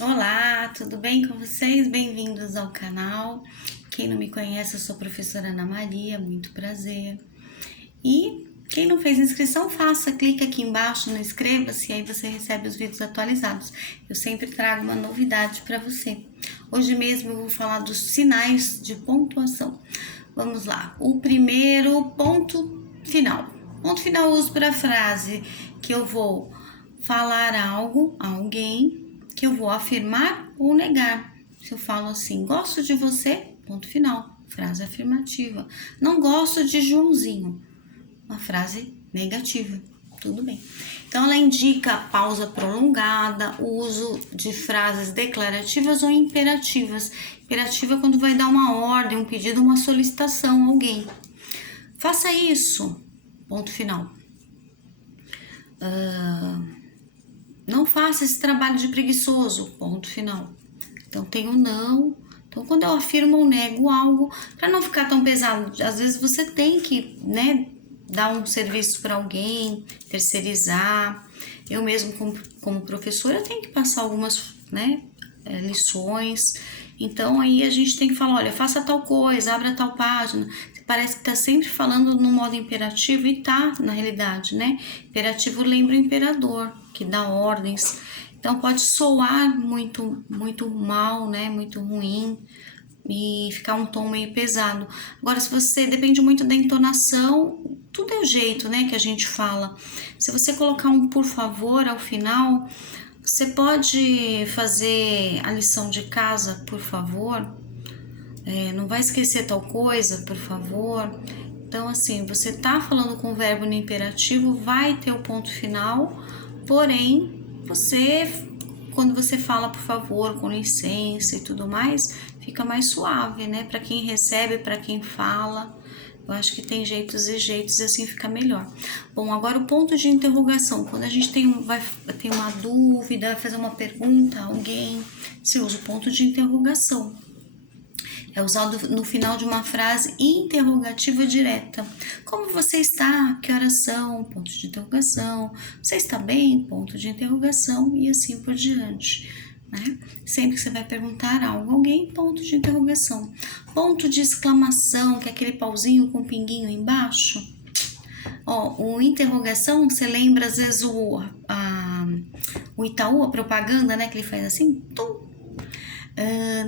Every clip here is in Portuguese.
Olá, tudo bem com vocês? Bem-vindos ao canal. Quem não me conhece, eu sou a professora Ana Maria, muito prazer. E quem não fez inscrição, faça, clique aqui embaixo no inscreva-se e aí você recebe os vídeos atualizados. Eu sempre trago uma novidade para você. Hoje mesmo eu vou falar dos sinais de pontuação. Vamos lá. O primeiro, ponto final. Ponto final eu uso para a frase que eu vou falar algo a alguém, que eu vou afirmar ou negar. Se eu falo assim, gosto de você, ponto final, frase afirmativa. Não gosto de Joãozinho, uma frase negativa, tudo bem. Então, ela indica pausa prolongada, o uso de frases declarativas ou imperativas. Imperativa é quando vai dar uma ordem, um pedido, uma solicitação a alguém. Faça isso, ponto final. Não faça esse trabalho de preguiçoso, ponto final. Então, tem o não. Então, quando eu afirmo ou nego algo, para não ficar tão pesado, às vezes você tem que, dar um serviço para alguém, terceirizar. Eu mesmo, como professora, tenho que passar algumas, lições. Então, aí a gente tem que falar, olha, faça tal coisa, abra tal página. Parece que está sempre falando no modo imperativo e tá, na realidade, né? Imperativo lembra o imperador, que dá ordens. Então, pode soar muito, muito mal, né? Muito ruim e ficar um tom meio pesado. Agora, se você depende muito da entonação, tudo é o jeito, né, que a gente fala. Se você colocar um por favor ao final, você pode fazer a lição de casa, por favor. Não vai esquecer tal coisa, por favor. Então, assim, você tá falando com o verbo no imperativo, vai ter o ponto final, porém, quando você fala por favor, com licença e tudo mais, fica mais suave, né? Para quem recebe, para quem fala. Eu acho que tem jeitos e jeitos e assim fica melhor. Bom, agora o ponto de interrogação. Quando a gente vai ter uma dúvida, fazer uma pergunta a alguém, você usa o ponto de interrogação. É usado no final de uma frase interrogativa direta. Como você está? Que horas são? Ponto de interrogação. Você está bem? Ponto de interrogação. E assim por diante. Né? Sempre que você vai perguntar algo a alguém, ponto de interrogação. Ponto de exclamação, que é aquele pauzinho com pinguinho embaixo. O interrogação, você lembra às vezes o Itaú, a propaganda, né? Que ele faz assim, tum.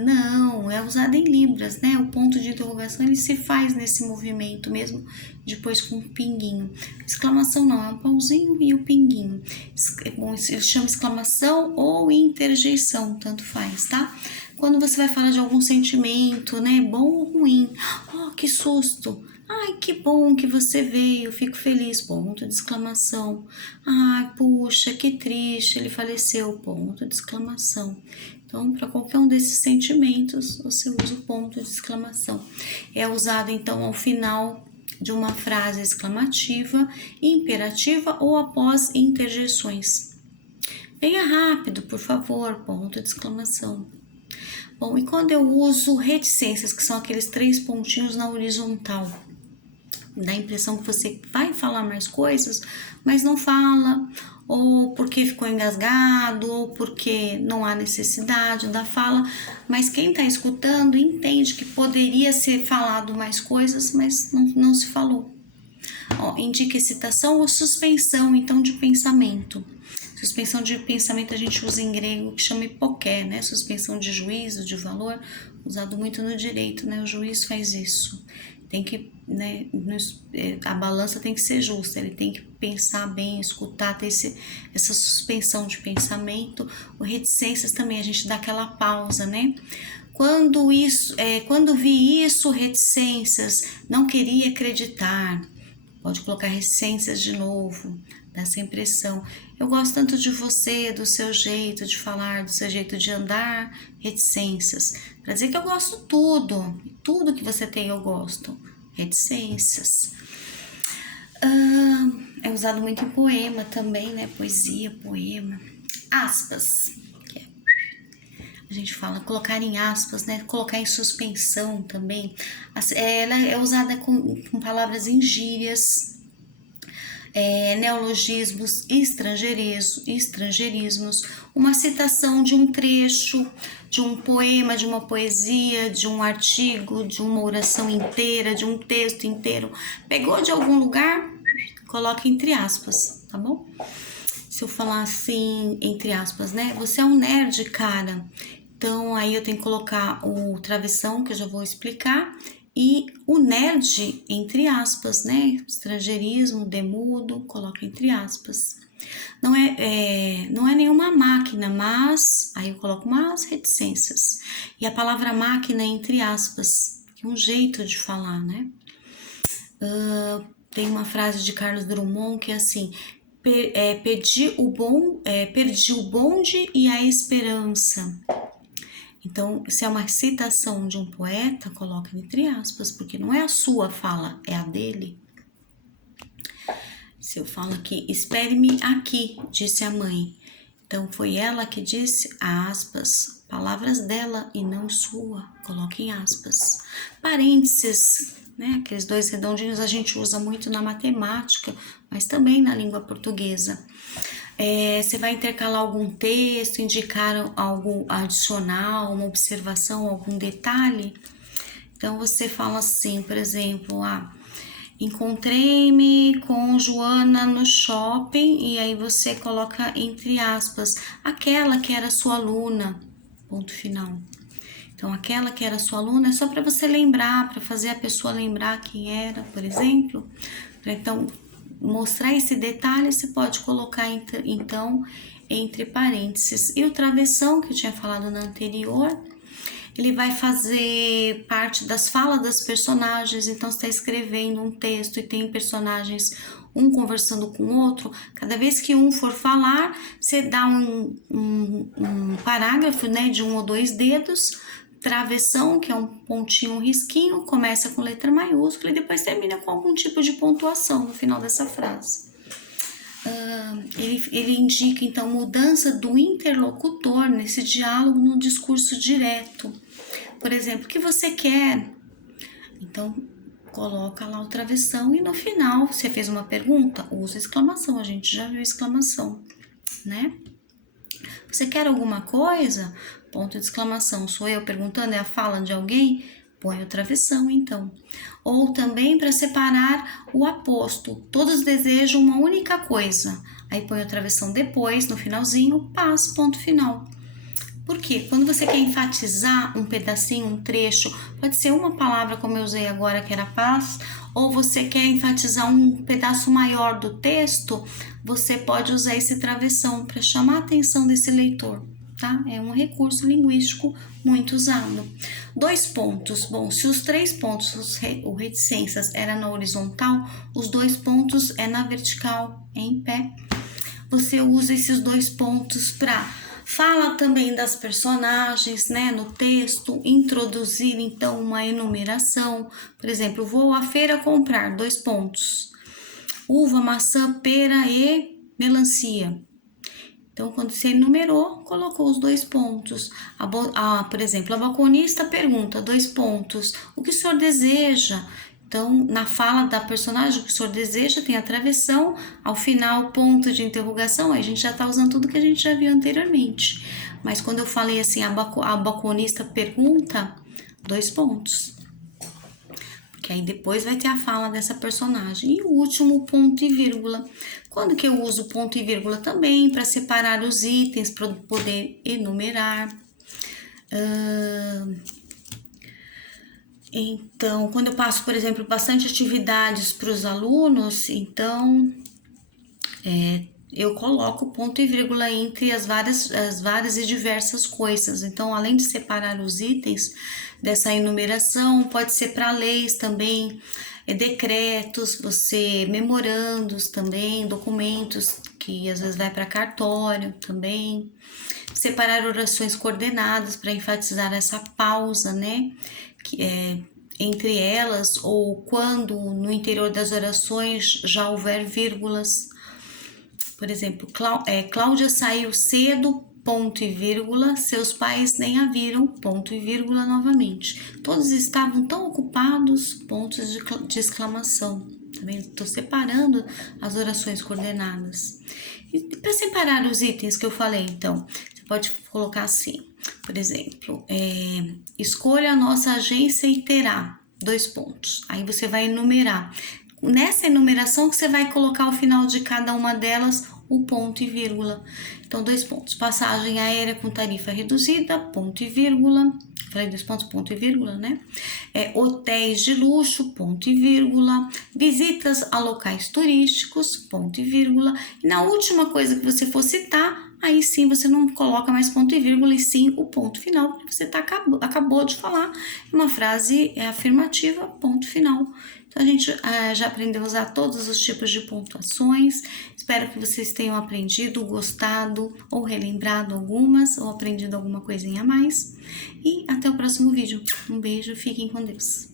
Não, é usado em libras, né? O ponto de interrogação ele se faz nesse movimento mesmo, depois com o pinguinho. Exclamação não, é um pauzinho e o pinguinho. Bom, ele chama exclamação ou interjeição, tanto faz, tá? Quando você vai falar de algum sentimento, né? Bom ou ruim. Oh, que susto! Ai, que bom que você veio, fico feliz, ponto de exclamação. Ai, puxa, que triste, ele faleceu, ponto de exclamação. Então, para qualquer um desses sentimentos, você usa o ponto de exclamação. É usado, então, ao final de uma frase exclamativa, imperativa ou após interjeições. Venha rápido, por favor, ponto de exclamação. Bom, e quando eu uso reticências, que são aqueles 3 pontinhos na horizontal, dá a impressão que você vai falar mais coisas, mas não fala, ou porque ficou engasgado, ou porque não há necessidade da fala, mas quem está escutando entende que poderia ser falado mais coisas, mas não se falou. Indica excitação ou suspensão, então, de pensamento. Suspensão de pensamento a gente usa em grego, que chama hipoké, né? Suspensão de juízo, de valor, usado muito no direito, né? O juiz faz isso. Tem que, a balança tem que ser justa, ele tem que pensar bem, escutar, ter essa suspensão de pensamento. O reticências também, a gente dá aquela pausa, né? Quando vi isso, reticências, não queria acreditar. Pode colocar reticências de novo, dá essa impressão. Eu gosto tanto de você, do seu jeito de falar, do seu jeito de andar, reticências. Para dizer que eu gosto tudo que você tem eu gosto. Reticências. É usado muito em poema também, né? Poesia, poema. Aspas. A gente fala colocar em aspas, né? Colocar em suspensão também. Ela é usada com palavras em gírias, neologismos, estrangeirismos, uma citação de um trecho, de um poema, de uma poesia, de um artigo, de uma oração inteira, de um texto inteiro. Pegou de algum lugar, coloca entre aspas, tá bom? Se eu falar assim, entre aspas, né? Você é um nerd, cara. Então, aí eu tenho que colocar o travessão, que eu já vou explicar, e o nerd, entre aspas, né? Estrangeirismo, demudo, coloca entre aspas. Não é nenhuma máquina, mas... Aí eu coloco umas reticências. E a palavra máquina, entre aspas, que é um jeito de falar, né? Tem uma frase de Carlos Drummond que é assim... perdi o bonde e a esperança. Então, se é uma citação de um poeta, coloca entre aspas, porque não é a sua fala, é a dele. Se eu falo aqui, espere-me aqui, disse a mãe. Então, foi ela que disse, aspas, palavras dela e não sua, coloque em aspas. Parênteses, né? Aqueles dois redondinhos a gente usa muito na matemática, mas também na língua portuguesa. Você vai intercalar algum texto, indicar algo adicional, uma observação, algum detalhe. Então, você fala assim, por exemplo, encontrei-me com Joana no shopping, e aí você coloca entre aspas, aquela que era sua aluna, ponto final. Então, aquela que era sua aluna é só para você lembrar, para fazer a pessoa lembrar quem era, por exemplo. Então, mostrar esse detalhe, você pode colocar então entre parênteses. E o travessão, que eu tinha falado na anterior, ele vai fazer parte das falas das personagens. Então, você está escrevendo um texto e tem personagens, um conversando com o outro. Cada vez que um for falar, você dá um parágrafo, né, de 1 ou 2 dedos, travessão, que é um pontinho, um risquinho, começa com letra maiúscula e depois termina com algum tipo de pontuação no final dessa frase. Ele indica, então, mudança do interlocutor nesse diálogo no discurso direto. Por exemplo, o que você quer? Então, coloca lá o travessão e no final, você fez uma pergunta, usa exclamação, a gente já viu exclamação, né? Você quer alguma coisa? Ponto de exclamação. Sou eu perguntando, é a fala de alguém? Põe o travessão, então. Ou também para separar o aposto. Todos desejam uma única coisa. Aí põe o travessão depois, no finalzinho, paz, ponto final. Por quê? Quando você quer enfatizar um pedacinho, um trecho, pode ser uma palavra, como eu usei agora, que era paz, ou você quer enfatizar um pedaço maior do texto, você pode usar esse travessão para chamar a atenção desse leitor, tá? É um recurso linguístico muito usado. 2 pontos. Bom, se os 3 pontos, o reticências, era na horizontal, os 2 pontos é na vertical, em pé. Você usa esses 2 pontos para... Fala também das personagens, né, no texto, introduzir então uma enumeração. Por exemplo, vou à feira comprar, 2 pontos. Uva, maçã, pera e melancia. Então, quando você enumerou, colocou os 2 pontos. Por exemplo, a balconista pergunta, 2 pontos. O que o senhor deseja? Então, na fala da personagem, o que o senhor deseja, tem a travessão, ao final, ponto de interrogação, aí a gente já está usando tudo que a gente já viu anteriormente. Mas quando eu falei assim, a balconista pergunta, 2 pontos. Porque aí depois vai ter a fala dessa personagem. E o último, ponto e vírgula. Quando que eu uso ponto e vírgula? Também para separar os itens, para poder enumerar. Então, quando eu passo, por exemplo, bastante atividades para os alunos, então eu coloco ponto e vírgula entre as várias e diversas coisas. Então, além de separar os itens dessa enumeração, pode ser para leis também, decretos, memorandos também, documentos que às vezes vai para cartório também. Separar orações coordenadas para enfatizar essa pausa, né? Entre elas, ou quando no interior das orações já houver vírgulas. Por exemplo, Cláudia saiu cedo, ponto e vírgula, seus pais nem a viram, ponto e vírgula novamente. Todos estavam tão ocupados, pontos de exclamação. Também estou separando as orações coordenadas. E para separar os itens que eu falei, então, você pode colocar assim, por exemplo, escolha a nossa agência e terá 2 pontos. Aí você vai enumerar. Nessa enumeração que você vai colocar ao final de cada uma delas o ponto e vírgula. Então, 2 pontos. Passagem aérea com tarifa reduzida, ponto e vírgula. Falei 2 pontos, ponto e vírgula, né? Hotéis de luxo, ponto e vírgula. Visitas a locais turísticos, ponto e vírgula. E na última coisa que você for citar, aí sim você não coloca mais ponto e vírgula, e sim o ponto final, porque você acabou de falar uma frase afirmativa, ponto final. Então, a gente já aprendeu a usar todos os tipos de pontuações. Espero que vocês tenham aprendido, gostado ou relembrado algumas, ou aprendido alguma coisinha a mais. E até o próximo vídeo. Um beijo, fiquem com Deus.